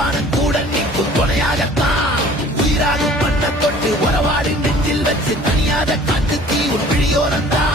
வானம் கூட நிற்கும் துணையாகத்தான். உயிராகும் மண்ணை தொட்டு உறவாடி நெஞ்சில் வச்சு தனியாத காட்டு தீ உன் பிழியோரந்தான்.